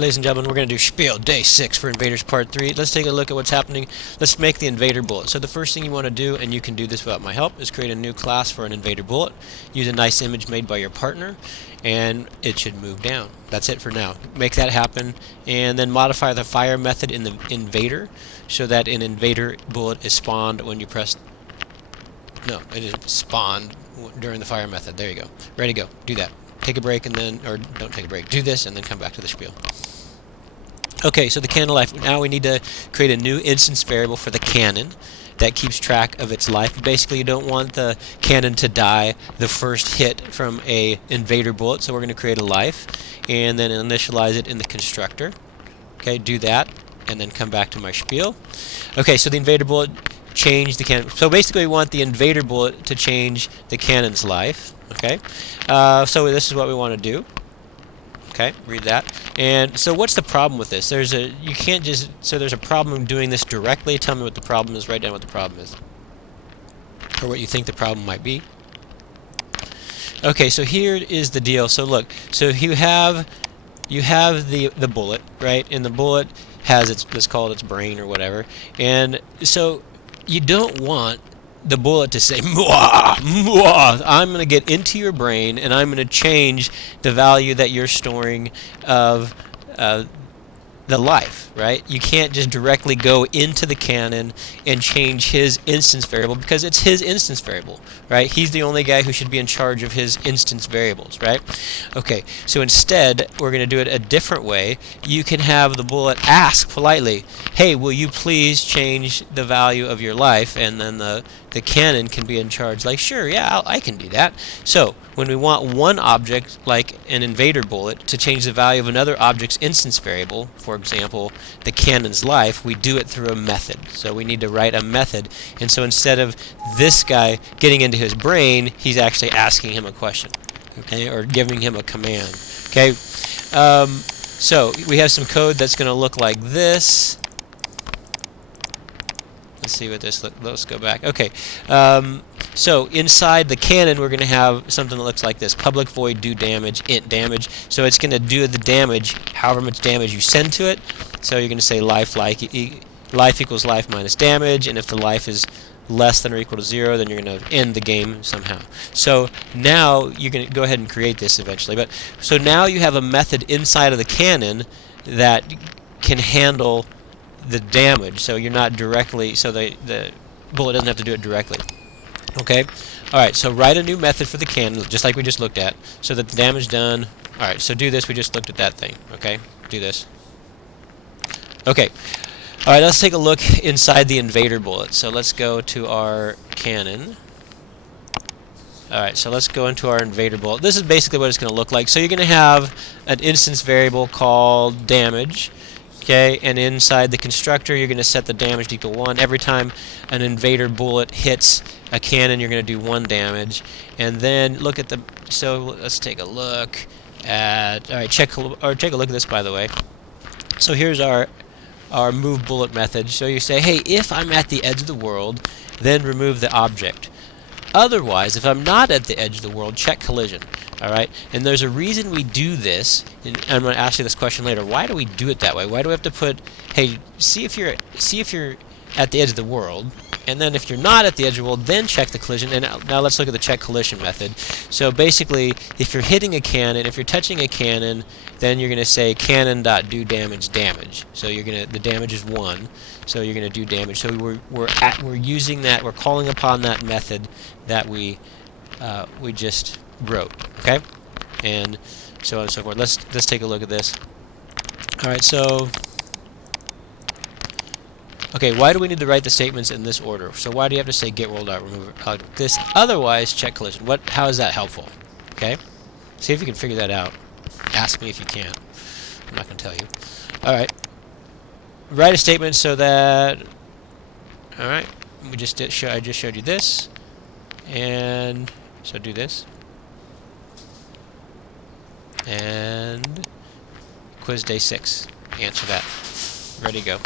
Alright, ladies and gentlemen, we're going to do Spiel Day 6 for Invaders Part 3. Let's take a look at what's happening. Let's make the invader bullet. So the first thing you want to do, and you can do this without my help, is create a new class for an invader bullet. Use a nice image made by your partner, and it should move down. That's it for now. Make that happen, and then modify the fire method in the invader so that an invader bullet is spawned when you press... No, it is spawned during the fire method. There you go. Ready to go. Do that. Take a break and then, or don't take a break, do this and then come back to the spiel. Okay, so the cannon life. Now we need to create a new instance variable for the cannon that keeps track of its life. Basically, you don't want the cannon to die the first hit from a invader bullet, so we're going to create a life and then initialize it in the constructor. Okay, do that and then come back to my spiel. Okay, so the invader bullet changed the cannon. So basically, we want the invader bullet to change the cannon's life. Okay, so this is what we want to do. Okay, read that. And so what's the problem with this? There's a problem doing this directly. Tell me what the problem is. Write down what the problem is, or what you think the problem might be. Okay, so here is the deal. So look, so you have the bullet, right? And the bullet has its, let's call it its brain or whatever. And so you don't want the bullet to say, "Mwah, mwah, I'm going to get into your brain and I'm going to change the value that you're storing of the life," right? You can't just directly go into the cannon and change his instance variable because it's his instance variable, right? He's the only guy who should be in charge of his instance variables, right? Okay, so instead, we're going to do it a different way. You can have the bullet ask politely, "Hey, will you please change the value of your life?" And then the cannon can be in charge, like, "Sure, yeah, I can do that." So when we want one object, like an invader bullet, to change the value of another object's instance variable, for example, the cannon's life, we do it through a method. So we need to write a method. And so instead of this guy getting into his brain, he's actually asking him a question, okay, or giving him a command. Okay, so we have some code that's going to look like this. Let's see what this let's go back. Okay, so inside the cannon we're going to have something that looks like this: public void do damage, int damage. So it's going to do the damage however much damage you send to it. So you're going to say life equals life minus damage, and if the life is less than or equal to 0, then you're going to end the game somehow. So now you're going to go ahead and create this eventually. But so now you have a method inside of the cannon that can handle the damage, so you're not directly, so the bullet doesn't have to do it directly. Okay, alright, so write a new method for the cannon, just like we just looked at, so that the damage done. Alright, so do this. We just looked at that thing. Okay, do this. Okay, alright, let's take a look inside the invader bullet. So let's go to our cannon. Alright, so let's go into our invader bullet. This is basically what it's going to look like. So you're going to have an instance variable called damage. Okay, and inside the constructor you're going to set the damage to equal 1. Every time an invader bullet hits a cannon, you're going to do 1 damage. And then look at the, so let's take a look at, alright, take a look at this, by the way. So here's our move bullet method. So you say, hey, if I'm at the edge of the world, then remove the object. Otherwise, if I'm not at the edge of the world, check collision. Alright, and there's a reason we do this, and I'm going to ask you this question later. Why do we do it that way? Why do we have to put, hey, see if you're at the edge of the world, and then if you're not at the edge of the world, then check the collision. And now let's look at the check collision method. So basically, if you're hitting a cannon, if you're touching a cannon, then you're going to say cannon.do damage. So you're going to, the damage is 1, so you're going to do damage. So we're using that, we're calling upon that method that we just wrote, okay, and so on and so forth. Let's take a look at this. All right, so okay, why do we need to write the statements in this order? So why do you have to say get rolled out, remove this? Otherwise, check collision. How is that helpful? Okay, see if you can figure that out. Ask me if you can. I'm not going to tell you. All right, write a statement so that. All right, I just showed you this, and so do this. And quiz day 6. Answer that. Ready to go.